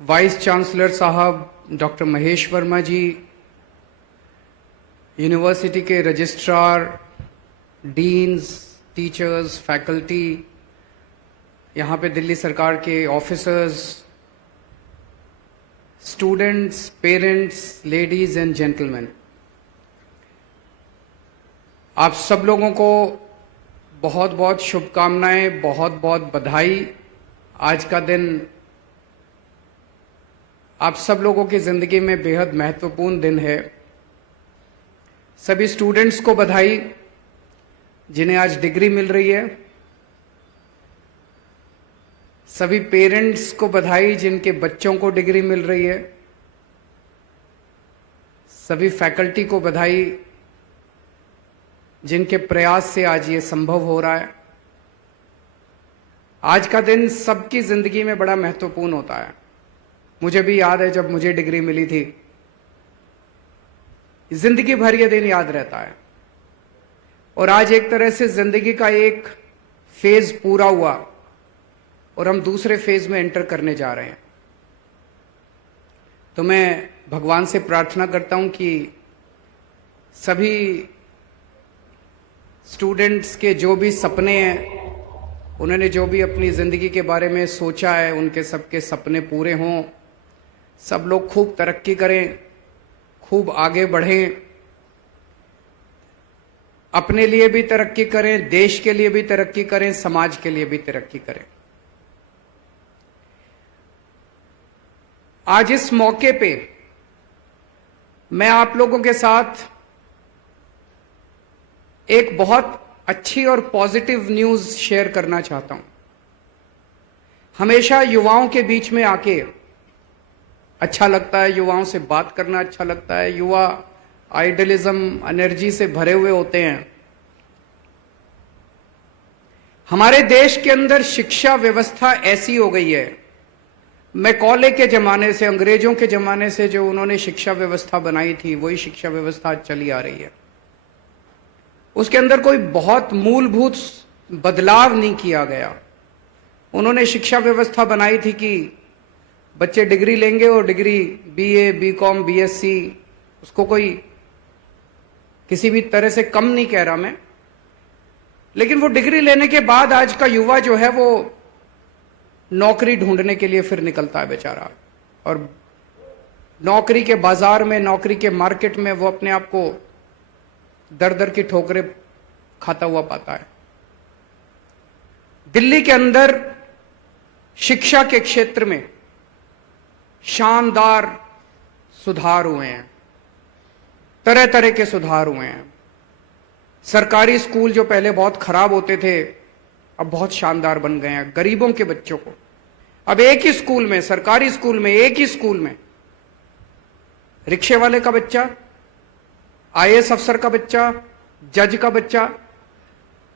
Vice chancellor साहब doctor Mahesh Verma जी, university के registrar, deans, teachers, faculty, यहाँ पे दिल्ली सरकार के officers, students, parents, ladies and gentleman, आप सब लोगों को बहुत बहुत शुभकामनाएं, बहुत बहुत बधाई। आज का दिन आप सब लोगों की जिंदगी में बेहद महत्वपूर्ण दिन है। सभी स्टूडेंट्स को बधाई जिन्हें आज डिग्री मिल रही है। सभी पेरेंट्स को बधाई जिनके बच्चों को डिग्री मिल रही है। सभी फैकल्टी को बधाई जिनके प्रयास से आज ये संभव हो रहा है। आज का दिन सबकी जिंदगी में बड़ा महत्वपूर्ण होता है। मुझे भी याद है जब मुझे डिग्री मिली थी, जिंदगी भर ये दिन याद रहता है। और आज एक तरह से जिंदगी का एक फेज पूरा हुआ और हम दूसरे फेज में एंटर करने जा रहे हैं। तो मैं भगवान से प्रार्थना करता हूं कि सभी स्टूडेंट्स के जो भी सपने हैं, उन्होंने जो भी अपनी जिंदगी के बारे में सोचा है, उनके सबके सपने पूरे हों। सब लोग खूब तरक्की करें, खूब आगे बढ़ें, अपने लिए भी तरक्की करें, देश के लिए भी तरक्की करें, समाज के लिए भी तरक्की करें। आज इस मौके पे मैं आप लोगों के साथ एक बहुत अच्छी और पॉजिटिव न्यूज शेयर करना चाहता हूं। हमेशा युवाओं के बीच में आके अच्छा लगता है, युवाओं से बात करना अच्छा लगता है। युवा आइडियलिज्म, एनर्जी से भरे हुए होते हैं। हमारे देश के अंदर शिक्षा व्यवस्था ऐसी हो गई है, मैकॉले के जमाने से, अंग्रेजों के जमाने से जो उन्होंने शिक्षा व्यवस्था बनाई थी, वही शिक्षा व्यवस्था चली आ रही है। उसके अंदर कोई बहुत मूलभूत बदलाव नहीं किया गया। उन्होंने शिक्षा व्यवस्था बनाई थी कि बच्चे डिग्री लेंगे और डिग्री बीए, बीकॉम, बीएससी, उसको कोई किसी भी तरह से कम नहीं कह रहा मैं, लेकिन वो डिग्री लेने के बाद आज का युवा जो है वो नौकरी ढूंढने के लिए फिर निकलता है बेचारा, और नौकरी के बाजार में, नौकरी के मार्केट में वो अपने आप को दर दर की ठोकरें खाता हुआ पाता है। दिल्ली के अंदर शिक्षा के क्षेत्र में शानदार सुधार हुए हैं, तरह तरह के सुधार हुए हैं। सरकारी स्कूल जो पहले बहुत खराब होते थे, अब बहुत शानदार बन गए हैं। गरीबों के बच्चों को अब एक ही स्कूल में, सरकारी स्कूल में, एक ही स्कूल में रिक्शे वाले का बच्चा, आईएएस अफसर का बच्चा, जज का बच्चा,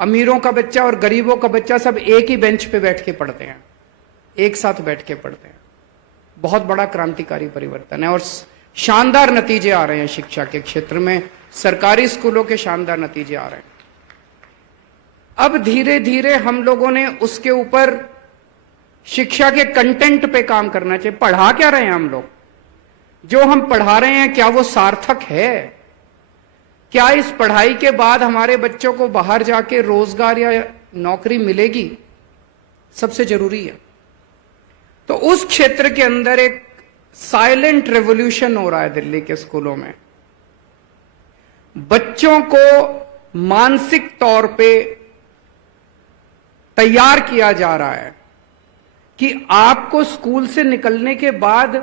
अमीरों का बच्चा और गरीबों का बच्चा सब एक ही बेंच पे बैठ के पढ़ते हैं, एक साथ बैठ के पढ़ते हैं। बहुत बड़ा क्रांतिकारी परिवर्तन है और शानदार नतीजे आ रहे हैं शिक्षा के क्षेत्र में। सरकारी स्कूलों के शानदार नतीजे आ रहे हैं। अब धीरे धीरे हम लोगों ने उसके ऊपर शिक्षा के कंटेंट पे काम करना चाहिए। पढ़ा क्या रहे हैं हम लोग? जो हम पढ़ा रहे हैं क्या वो सार्थक है? क्या इस पढ़ाई के बाद हमारे बच्चों को बाहर जाके रोजगार या नौकरी मिलेगी? सबसे जरूरी है। तो उस क्षेत्र के अंदर एक साइलेंट रेवोल्यूशन हो रहा है दिल्ली के स्कूलों में। बच्चों को मानसिक तौर पे तैयार किया जा रहा है कि आपको स्कूल से निकलने के बाद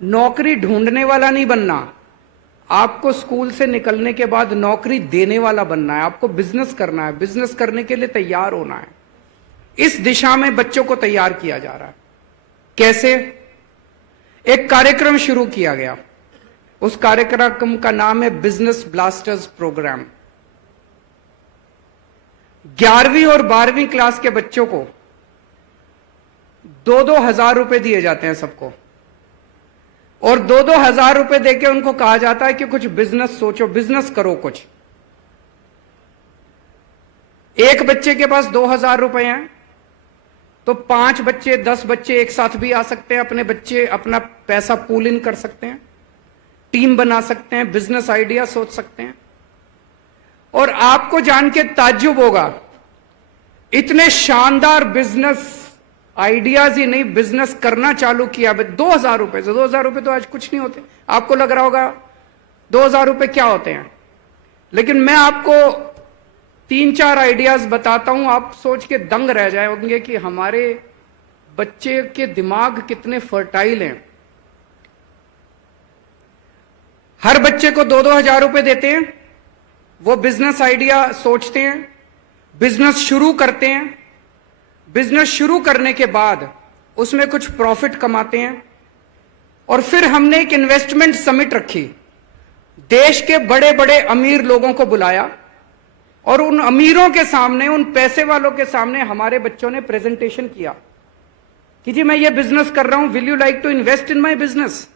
नौकरी ढूंढने वाला नहीं बनना, आपको स्कूल से निकलने के बाद नौकरी देने वाला बनना है। आपको बिजनेस करना है, बिजनेस करने के लिए तैयार होना है। इस दिशा में बच्चों को तैयार किया जा रहा है। कैसे? एक कार्यक्रम शुरू किया गया। उस कार्यक्रम का नाम है बिजनेस ब्लास्टर्स प्रोग्राम। 11वीं और 12वीं क्लास के बच्चों को 2-2 हजार रुपए दिए जाते हैं सबको, और 2-2 हजार रुपए देके उनको कहा जाता है कि कुछ बिजनेस सोचो, बिजनेस करो कुछ। एक बच्चे के पास 2,000 रुपए हैं, तो 5 बच्चे 10 बच्चे एक साथ भी आ सकते हैं, अपने बच्चे अपना पैसा पूल इन कर सकते हैं, टीम बना सकते हैं, बिजनेस आइडिया सोच सकते हैं। और आपको जान के ताज्जुब होगा, इतने शानदार बिजनेस आइडियाज ही नहीं, बिजनेस करना चालू किया 2000 रुपए से। 2000 रुपए तो आज कुछ नहीं होते। आपको लग रहा होगा 2000 रुपए क्या होते हैं, लेकिन मैं आपको 3-4 आइडियाज बताता हूं, आप सोच के दंग रह जाएंगे कि हमारे बच्चे के दिमाग कितने फर्टाइल हैं। हर बच्चे को 2-2 हजार रुपए देते हैं, वो बिजनेस आइडिया सोचते हैं, बिजनेस शुरू करते हैं, बिजनेस शुरू करने के बाद उसमें कुछ प्रॉफिट कमाते हैं, और फिर हमने एक इन्वेस्टमेंट समिट रखी, देश के बड़े बड़े अमीर लोगों को बुलाया, और उन अमीरों के सामने, उन पैसे वालों के सामने हमारे बच्चों ने प्रेजेंटेशन किया कि जी मैं ये बिजनेस कर रहा हूं, will you like to invest in my business.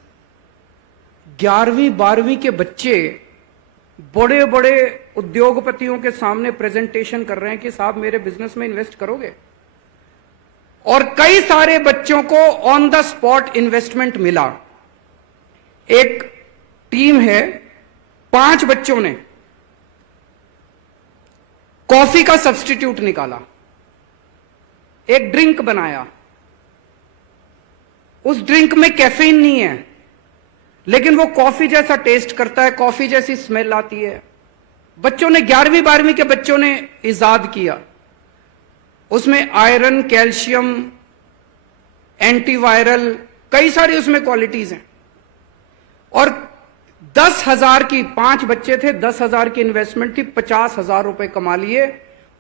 11वीं 12वीं के बच्चे बड़े बड़े उद्योगपतियों के सामने प्रेजेंटेशन कर रहे हैं कि साहब मेरे बिजनेस में इन्वेस्ट करोगे। और कई सारे बच्चों को ऑन द स्पॉट इन्वेस्टमेंट मिला। एक टीम है, 5 बच्चों ने कॉफी का सब्स्टिट्यूट निकाला, एक ड्रिंक बनाया। उस ड्रिंक में कैफीन नहीं है, लेकिन वो कॉफी जैसा टेस्ट करता है, कॉफी जैसी स्मेल आती है। बच्चों ने 11वीं 12वीं के बच्चों ने इजाद किया। उसमें आयरन, कैल्शियम, एंटीवायरल, कई सारी उसमें क्वालिटीज हैं। और 10,000 की, 5 बच्चे थे, 10,000 की इन्वेस्टमेंट थी, 50,000 रुपए कमा लिए।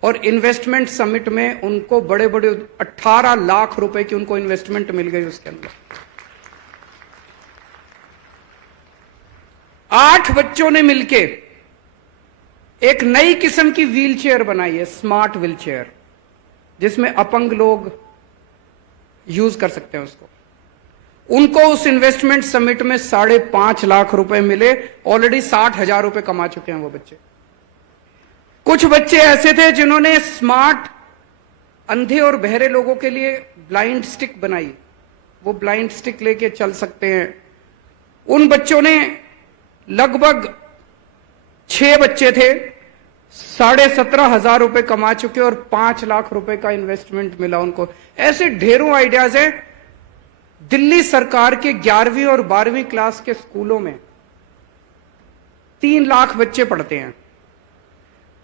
और इन्वेस्टमेंट समिट में उनको बड़े बड़े 18 लाख रुपए की उनको इन्वेस्टमेंट मिल गई। उसके अंदर 8 बच्चों ने मिलके एक नई किस्म की व्हील चेयर बनाई है, स्मार्ट व्हील चेयर, जिसमें अपंग लोग यूज कर सकते हैं उसको। उनको उस इन्वेस्टमेंट समिट में 5.5 लाख रुपए मिले। ऑलरेडी 60,000 रुपए कमा चुके हैं वो बच्चे। कुछ बच्चे ऐसे थे जिन्होंने स्मार्ट अंधे और बहरे लोगों के लिए ब्लाइंड स्टिक बनाई, वो ब्लाइंड स्टिक लेके चल सकते हैं। उन बच्चों ने लगभग 6 बच्चे थे, 17,500 रुपए कमा चुके और 5 लाख रुपए का इन्वेस्टमेंट मिला उनको। ऐसे ढेरों आइडियाज हैं। दिल्ली सरकार के 11वीं और 12वीं क्लास के स्कूलों में 3 लाख बच्चे पढ़ते हैं।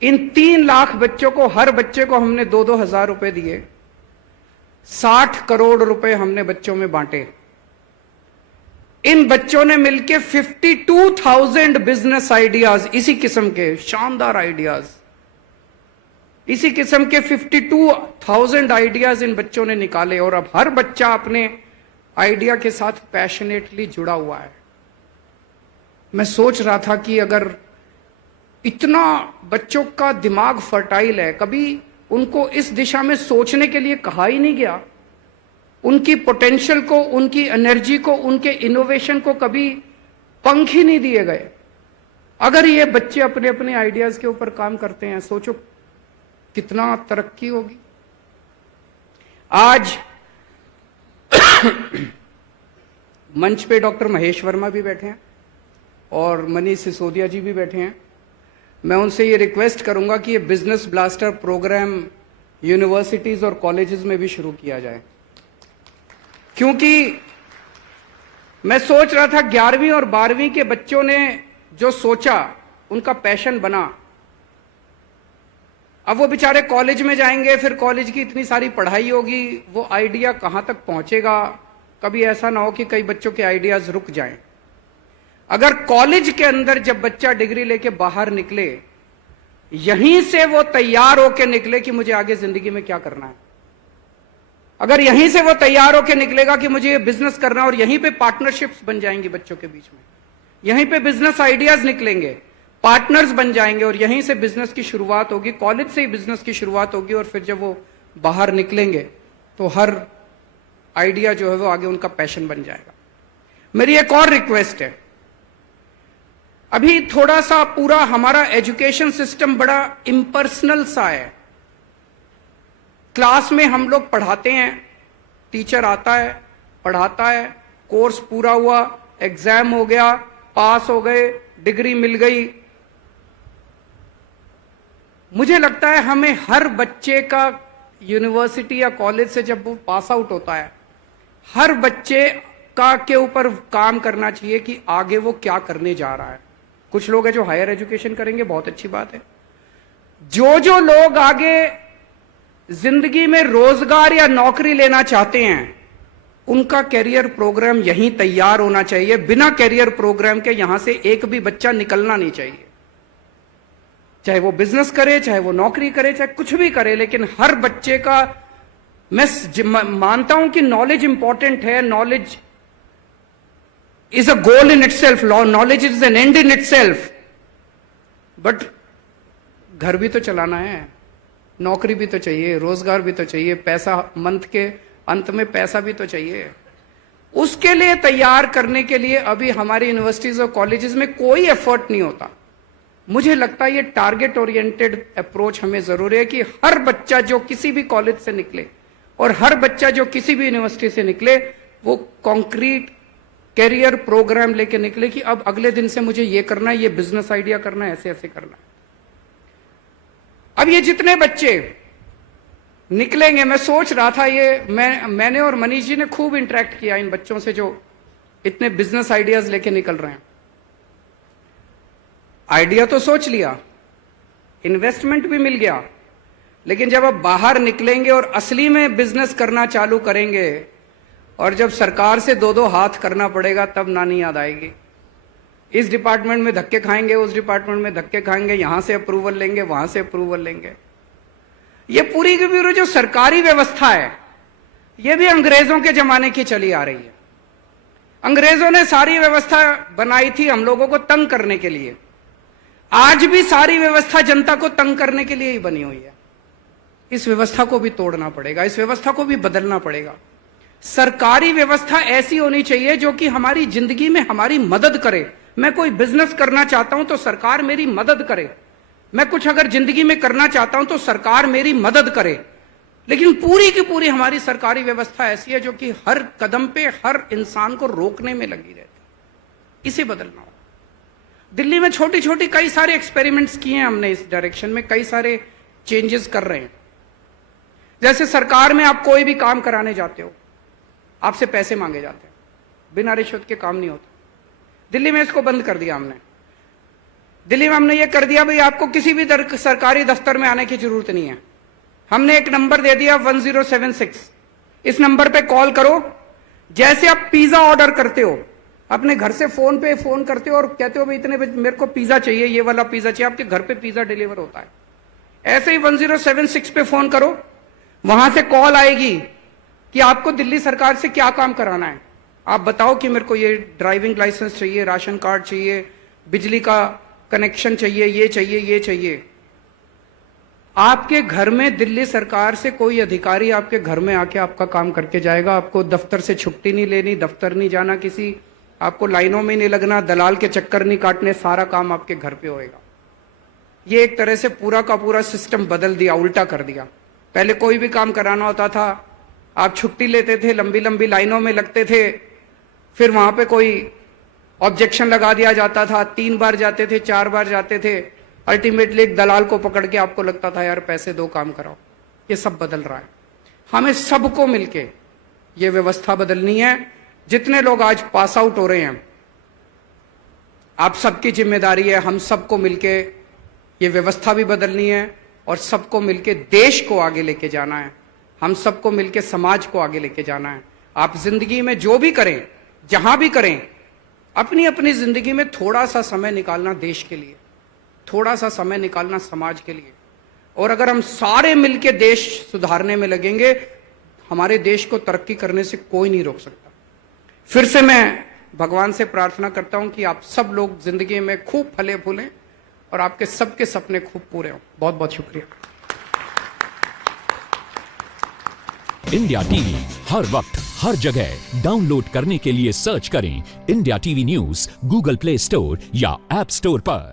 इन 3 लाख बच्चों को, हर बच्चे को हमने 2-2 हजार रुपए दिए। 60 करोड़ रुपए हमने बच्चों में बांटे। इन बच्चों ने मिलकर 52,000 बिजनेस आइडियाज, इसी किस्म के शानदार आइडियाज, इसी किस्म के 52,000 आइडियाज इन बच्चों ने निकाले। और अब हर बच्चा अपने आइडिया के साथ पैशनेटली जुड़ा हुआ है। मैं सोच रहा था कि अगर इतना बच्चों का दिमाग फर्टाइल है, कभी उनको इस दिशा में सोचने के लिए कहा ही नहीं गया। उनकी पोटेंशियल को, उनकी एनर्जी को, उनके इनोवेशन को कभी पंख ही नहीं दिए गए। अगर ये बच्चे अपने अपने आइडियाज के ऊपर काम करते हैं, सोचो कितना तरक्की होगी। आज मंच पे डॉक्टर महेश वर्मा भी बैठे हैं और मनीष सिसोदिया जी भी बैठे हैं। मैं उनसे ये रिक्वेस्ट करूंगा कि ये बिजनेस ब्लास्टर प्रोग्राम यूनिवर्सिटीज और कॉलेजेस में भी शुरू किया जाए, क्योंकि मैं सोच रहा था 11वीं और 12वीं के बच्चों ने जो सोचा, उनका पैशन बना। अब वो बेचारे कॉलेज में जाएंगे, फिर कॉलेज की इतनी सारी पढ़ाई होगी, वो आइडिया कहां तक पहुंचेगा। कभी ऐसा ना हो कि कई बच्चों के आइडियाज रुक जाएं। अगर कॉलेज के अंदर जब बच्चा डिग्री लेके बाहर निकले, यहीं से वो तैयार होके निकले कि मुझे आगे जिंदगी में क्या करना है। अगर यहीं से वो तैयार होकर निकलेगा कि मुझे ये बिजनेस करना है, और यहीं पे पार्टनरशिप्स बन जाएंगी बच्चों के बीच में, यहीं पे बिजनेस आइडियाज निकलेंगे, पार्टनर्स बन जाएंगे, और यहीं से बिजनेस की शुरुआत होगी। कॉलेज से ही बिजनेस की शुरुआत होगी, और फिर जब वो बाहर निकलेंगे तो हर आइडिया जो है वो आगे उनका पैशन बन जाएगा। मेरी एक और रिक्वेस्ट है, अभी थोड़ा सा पूरा हमारा एजुकेशन सिस्टम बड़ा इम्पर्सनल सा है। क्लास में हम लोग पढ़ाते हैं, टीचर आता है, पढ़ाता है, कोर्स पूरा हुआ, एग्जाम हो गया, पास हो गए, डिग्री मिल गई। मुझे लगता है हमें हर बच्चे का यूनिवर्सिटी या कॉलेज से जब वो पास आउट होता है, हर बच्चे का के ऊपर काम करना चाहिए कि आगे वो क्या करने जा रहा है। कुछ लोग हैं जो हायर एजुकेशन करेंगे, बहुत अच्छी बात है। जो लोग आगे जिंदगी में रोजगार या नौकरी लेना चाहते हैं, उनका कैरियर प्रोग्राम यहीं तैयार होना चाहिए। बिना कैरियर प्रोग्राम के यहां से एक भी बच्चा निकलना नहीं चाहिए। चाहे वो बिजनेस करे, चाहे वो नौकरी करे, चाहे कुछ भी करे, लेकिन हर बच्चे का, मैं मानता हूं कि नॉलेज इंपॉर्टेंट है, knowledge is a goal in itself, knowledge is an and in itself, but घर भी तो चलाना है, नौकरी भी तो चाहिए, रोजगार भी तो चाहिए, पैसा मंथ के अंत में पैसा भी तो चाहिए। उसके लिए तैयार करने के लिए अभी हमारी यूनिवर्सिटीज और कॉलेजेस में कोई एफर्ट नहीं होता। मुझे लगता है ये टारगेट ओरिएंटेड अप्रोच हमें जरूरी है कि हर बच्चा जो किसी भी कॉलेज से निकले और हर बच्चा जो किसी भी यूनिवर्सिटी से निकले, वो कॉन्क्रीट कैरियर प्रोग्राम लेके निकले कि अब अगले दिन से मुझे ये करना है, ये बिजनेस आइडिया करना है, ऐसे ऐसे करना है। अब ये जितने बच्चे निकलेंगे, मैं सोच रहा था, ये मैंने और मनीष जी ने खूब इंटरेक्ट किया इन बच्चों से जो इतने बिजनेस आइडियाज लेके निकल रहे हैं। आइडिया तो सोच लिया, इन्वेस्टमेंट भी मिल गया, लेकिन जब आप बाहर निकलेंगे और असली में बिजनेस करना चालू करेंगे और जब सरकार से दो दो हाथ करना पड़ेगा, तब नानी याद आएगी। इस डिपार्टमेंट में धक्के खाएंगे, उस डिपार्टमेंट में धक्के खाएंगे, यहां से अप्रूवल लेंगे, वहां से अप्रूवल लेंगे। ये पूरी की पूरी जो सरकारी व्यवस्था है, ये भी अंग्रेजों के जमाने की चली आ रही है। अंग्रेजों ने सारी व्यवस्था बनाई थी हम लोगों को तंग करने के लिए। आज भी सारी व्यवस्था जनता को तंग करने के लिए ही बनी हुई है। इस व्यवस्था को भी तोड़ना पड़ेगा, इस व्यवस्था को भी बदलना पड़ेगा। सरकारी व्यवस्था ऐसी होनी चाहिए जो कि हमारी जिंदगी में हमारी मदद करे। मैं कोई बिजनेस करना चाहता हूं तो सरकार मेरी मदद करे, मैं कुछ अगर जिंदगी में करना चाहता हूं तो सरकार मेरी मदद करे। लेकिन पूरी की पूरी हमारी सरकारी व्यवस्था ऐसी है जो कि हर कदम पे हर इंसान को रोकने में लगी रहती। इसे बदलना होगा। दिल्ली में छोटी छोटी कई सारे एक्सपेरिमेंट्स किए हैं हमने इस डायरेक्शन में, कई सारे चेंजेस कर रहे हैं। जैसे सरकार में आप कोई भी काम कराने जाते हो, आपसे पैसे मांगे जाते हैं, बिना रिश्वत के काम नहीं होता। दिल्ली में इसको बंद कर दिया हमने। दिल्ली में हमने ये कर दिया, भाई आपको किसी भी सरकारी दफ्तर में आने की जरूरत नहीं है। हमने एक नंबर दे दिया 1076, इस नंबर पे कॉल करो। जैसे आप पिज्जा ऑर्डर करते हो, अपने घर से फोन पे फोन करते हो और कहते हो भाई इतने बजे मेरे को पिज्जा चाहिए, ये वाला पिज्जा चाहिए, आपके घर पे पिज्जा डिलीवर होता है। ऐसे ही 1076 पे फोन करो, वहां से कॉल आएगी कि आपको दिल्ली सरकार से क्या काम कराना है। आप बताओ कि मेरे को ये ड्राइविंग लाइसेंस चाहिए, राशन कार्ड चाहिए, बिजली का कनेक्शन चाहिए, ये चाहिए, ये चाहिए। आपके घर में दिल्ली सरकार से कोई अधिकारी आपके घर में आके आपका काम करके जाएगा। आपको दफ्तर से छुट्टी नहीं लेनी, दफ्तर नहीं जाना, किसी आपको लाइनों में नहीं लगना, दलाल के चक्कर नहीं काटने, सारा काम आपके घर पे होएगा। ये एक तरह से पूरा का पूरा सिस्टम बदल दिया, उल्टा कर दिया। पहले कोई भी काम कराना होता था, आप छुट्टी लेते थे, लंबी लंबी लाइनों में लगते थे, फिर वहां पे कोई ऑब्जेक्शन लगा दिया जाता था, 3 बार जाते थे, 4 बार जाते थे, अल्टीमेटली एक दलाल को पकड़ के आपको लगता था यार पैसे दो, काम कराओ। ये सब बदल रहा है। हमें सबको मिलके ये व्यवस्था बदलनी है। जितने लोग आज पास आउट हो रहे हैं, आप सबकी जिम्मेदारी है, हम सबको मिलके ये व्यवस्था भी बदलनी है और सबको मिलके देश को आगे लेके जाना है। हम सबको मिलके समाज को आगे लेके जाना है। आप जिंदगी में जो भी करें, जहां भी करें, अपनी अपनी जिंदगी में थोड़ा सा समय निकालना देश के लिए, थोड़ा सा समय निकालना समाज के लिए। और अगर हम सारे मिलके देश सुधारने में लगेंगे, हमारे देश को तरक्की करने से कोई नहीं रोक सकता। फिर से मैं भगवान से प्रार्थना करता हूं कि आप सब लोग जिंदगी में खूब फले फूलें और आपके सबके सपने खूब पूरे हों। बहुत बहुत शुक्रिया। इंडिया टीवी हर वक्त हर जगह डाउनलोड करने के लिए सर्च करें India TV news Google play store या ऐप स्टोर पर।